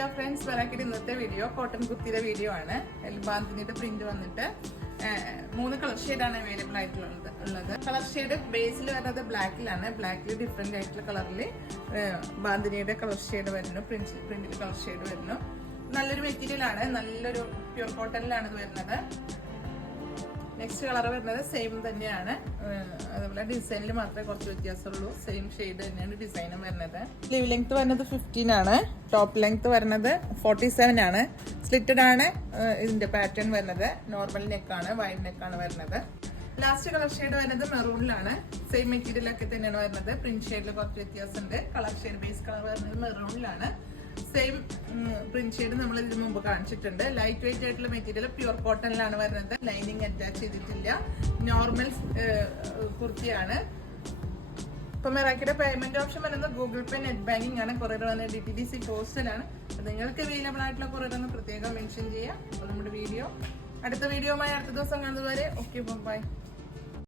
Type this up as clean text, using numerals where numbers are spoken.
Hello friends, വെറാക്കിയുടെ ഇന്നത്തെ video cotton കുർത്തിയുടെ video ആണ്. ബാന്തിനിയുടെ print വന്നിട്ട് 3 കളർ ഷെയ്ഡാണ് അവൈലബിൾ ആയിട്ടുള്ളത്. കളർ ഷെയ്ഡ് ബേസിൽ വരുന്നത് ബ്ലാക്കിലാണ്. ബ്ലാക്കിൽ ഡിഫറെന്റ് ആയിട്ടുള്ള കളറിൽ ബാന്തിനിയുടെ കളർ ഷെയ്ഡ് വരുന്നു. പ്രിന്റിൽ കളർ ഷെയ്ഡ് വരുന്നു. നല്ലൊരു മെറ്റീരിയൽ ആണ്, നല്ലൊരു പ്യൂർ കോട്ടണിലാണ് ഇത് വരുന്നത്. നെക്സ്റ്റ് കളർ വരുന്നത് സെയിം തന്നെയാണ്, അതുപോലെ ഡിസൈനിൽ മാത്രമേ കുറച്ച് വ്യത്യാസമുള്ളൂ. സെയിം ഷെയ്ഡ് തന്നെയാണ് ഡിസൈനും വരുന്നത്. സ്ലീവ് ലെങ്ത് വരുന്നത് 15 ആണ്. ടോപ്പ് ലെങ്ത് വരുന്നത് 47 ആണ്. സ്ലിറ്റഡ് ആണ് ഇതിന്റെ പാറ്റേൺ വരുന്നത്. നോർമൽ നെക്കാണ്, വൈഡ് നെക്കാണ് വരുന്നത്. ലാസ്റ്റ് കളർ ഷെയ്ഡ് വരുന്നത് മെറൂണിലാണ്. സെയിം മെറ്റീരിയൽ ഒക്കെ തന്നെയാണ് വരുന്നത്. പ്രിന്റ് ഷെയ്ഡിൽ കുറച്ച് വ്യത്യാസമുണ്ട്. കളർ ഷെയ്ഡ് ബേസ് കളർ വരുന്നത് മെറൂണിലാണ്. സെയിം പ്രിന്റ് ഷെയ്ഡ് നമ്മൾ ഇതിനു മുമ്പ് കാണിച്ചിട്ടുണ്ട്. ലൈറ്റ് വെയിറ്റ് ആയിട്ടുള്ള മെറ്റീരിയൽ പ്യൂർ കോട്ടണിലാണ് വരുന്നത്. ലൈനിങ് അറ്റാച്ച് ചെയ്തിട്ടില്ല. നോർമൽ കുർത്തിയാണ്. ഇപ്പൊ മെറാക്കിയുടെ പേയ്മെന്റ് ഓപ്ഷൻ വരുന്നത് ഗൂഗിൾ പേ, നെറ്റ് ബാങ്കിങ് ആണ്. കൊറിയർ വന്നത് DTDC പോസ്റ്റലാണ്. നിങ്ങൾക്ക് അവൈലബിൾ ആയിട്ടുള്ള കൊറിയർ ഒന്ന് പ്രത്യേകം മെൻഷൻ ചെയ്യാം. നമ്മുടെ വീഡിയോ അടുത്ത വീഡിയോയുമായി അടുത്ത ദിവസം കാണുന്നതുവരെ ഓക്കെ, ബൈ.